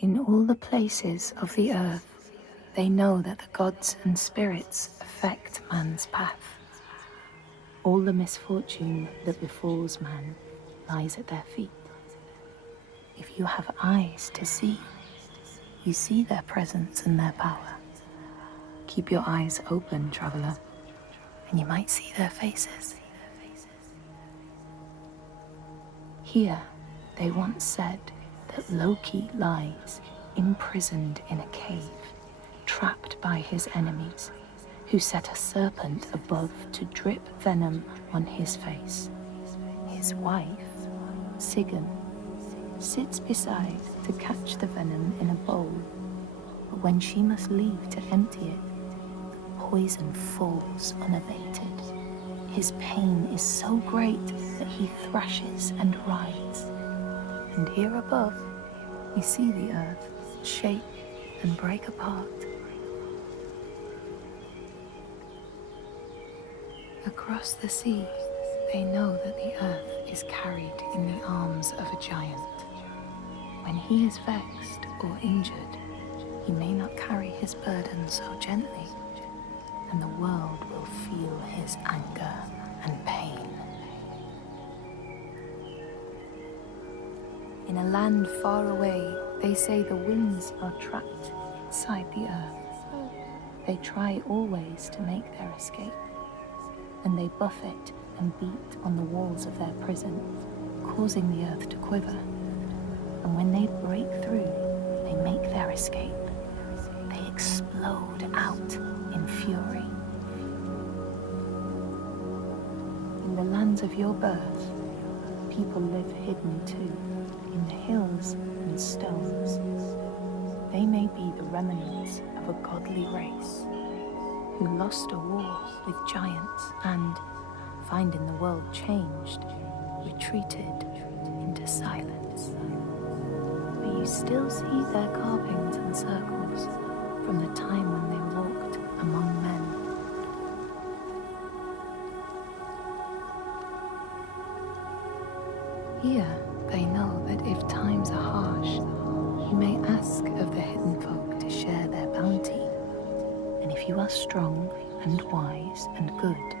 In all the places of the earth, they know that the gods and spirits affect man's path. All the misfortune that befalls man lies at their feet. If you have eyes to see, you see their presence and their power. Keep your eyes open, traveler, and you might see their faces. Here, they once said that Loki lies imprisoned in a cave, trapped by his enemies, who set a serpent above to drip venom on his face. His wife, Sigyn, sits beside to catch the venom in a bowl, but when she must leave to empty it, the poison falls unabated. His pain is so great that he thrashes and writhes. And here above, we see the earth shake and break apart. Across the sea, they know that the earth is carried in the arms of a giant. When he is vexed or injured, he may not carry his burden so gently, and the world will feel his anger and pain. In a land far away, they say the winds are trapped inside the earth. They try always to make their escape, and they buffet and beat on the walls of their prison, causing the earth to quiver. And when they break through, they make their escape. They explode out in fury. In the lands of your birth, people live hidden too, in the hills and stones. They may be the remnants of a godly race who lost a war with giants and, finding the world changed, retreated into silence. But you still see their carvings and circles from the time when they walked among men. Here, they know that if times are harsh, you may ask of the hidden folk to share their bounty. And if you are strong and wise and good,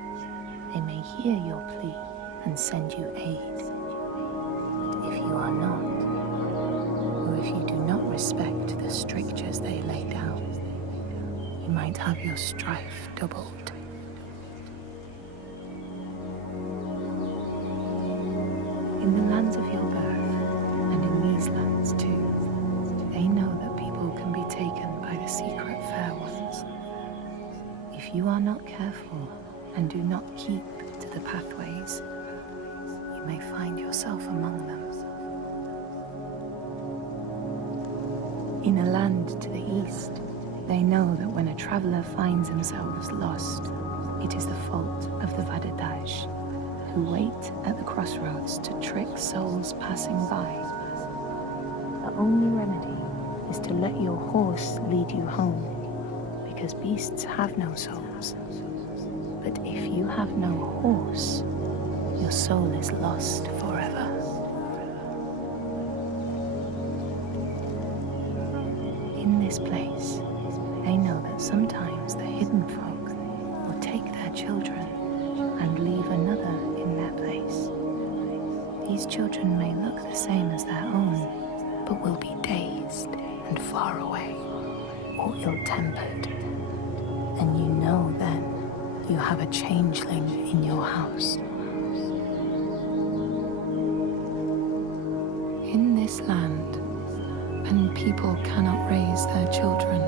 they may hear your plea and send you aid. But if you are not, or if you do not respect the strictures they lay down, you might have your strife doubled. In the lands of your birth, and in these lands too, they know that people can be taken by the secret fair ones. If you are not careful and do not keep to the pathways, you may find yourself among them. In a land to the east, they know that when a traveler finds themselves lost, it is the fault of the Vadadash, who wait at the crossroads to trick souls passing by. The only remedy is to let your horse lead you home, because beasts have no souls. But if you have no horse, your soul is lost forever. In this place, they know that sometimes the hidden folk will take their children and leave another in their place. These children may look the same as their own, but will be dazed and far away, or ill-tempered. And you know then you have a changeling in your house. In this land, when people cannot raise their children,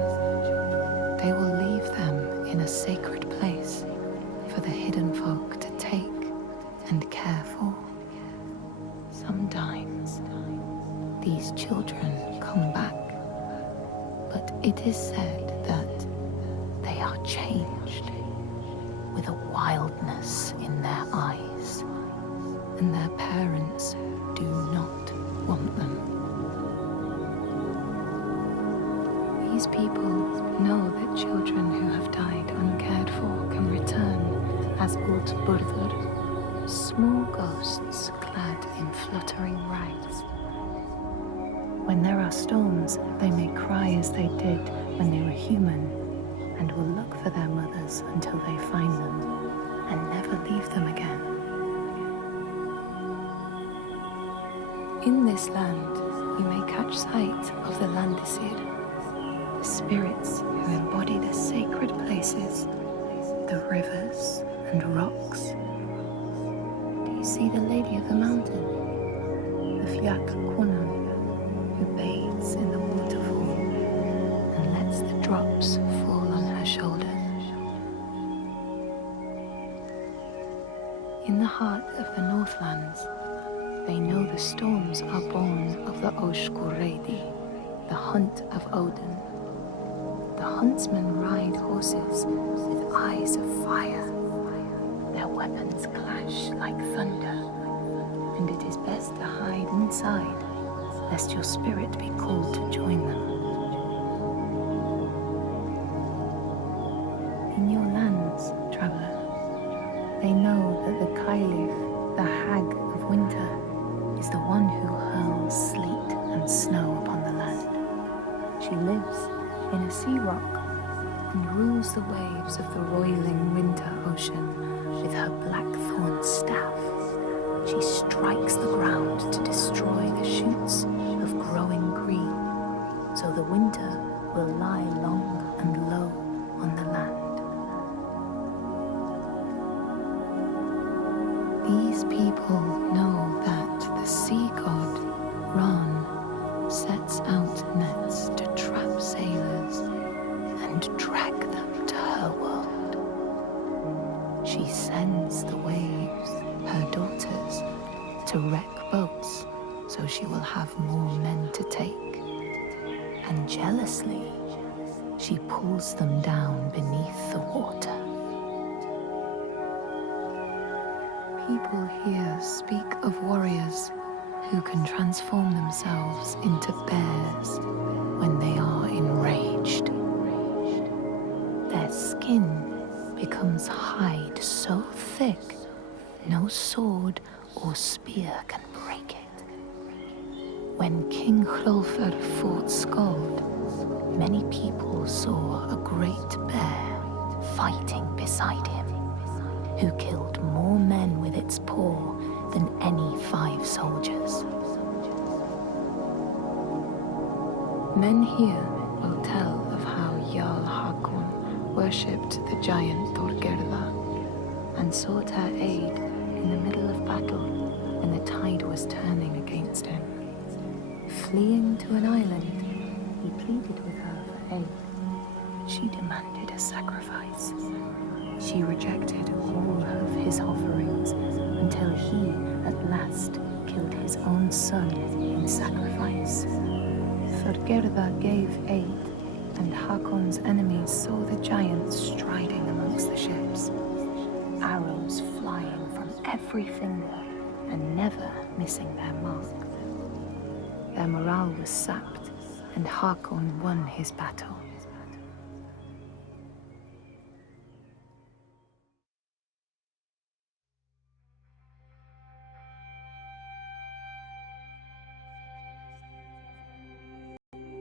they will leave them in a sacred place for the hidden folk to take and care for. Sometimes these children come back, but it is said that they are changed, with a wildness in their eyes, and their parents do not want them. These people know that children who have died uncared for can return as Útburður, small ghosts clad in fluttering rags. When there are storms, they may cry as they did when they were human, and will look for their mothers until they find them, and never leave them again. In this land, you may catch sight of the Landdisasteinar, the spirits who embody the sacred places, the rivers and rocks. Do you see the Lady of the Mountain, the Fiak Kunan, who bathes in the waterfall and lets the drops fall on her shoulders? In the heart of the Northlands, they know the storms are born of the Oshkuredi, the hunt of Odin. The huntsmen ride horses with eyes of fire. Their weapons clash like thunder, and it is best to hide inside, lest your spirit be called to join them. In your lands, traveler, they know that the Kailif, the hag of winter, is the one who hurls sleet and snow upon the land. She lives in a sea rock and rules the waves of the roiling winter ocean with her blackthorn staff. She strikes the ground to destroy the shoots of growing green, so the winter will lie long and low on the land. These people know that the sea god, Ran, sets out nets to trap sailors and drag them to her world. She sends the waves, her daughters, to wreck boats so she will have more men to take. And jealously, she pulls them down beneath the water. People here speak of warriors who can transform themselves into bears when they are enraged. Their skin becomes hide so thick no sword or spear can break it. When King Hrolfr fought Skald, many people saw a great bear fighting beside him, who killed more men with its paw than any 5 soldiers. Men here will tell of how Jarl Hakon worshipped the giant Thorgerða and sought her aid in the middle of battle when the tide was turning against him. Fleeing to an island, he pleaded with her for aid. She demanded a sacrifice. She rejected all of his offerings until he, at last, killed his own son in sacrifice. Thorgerða gave aid, and Hakon's enemies saw the giants striding amongst the ships, arrows flying from every finger and never missing their mark. Their morale was sapped, and Hakon won his battle.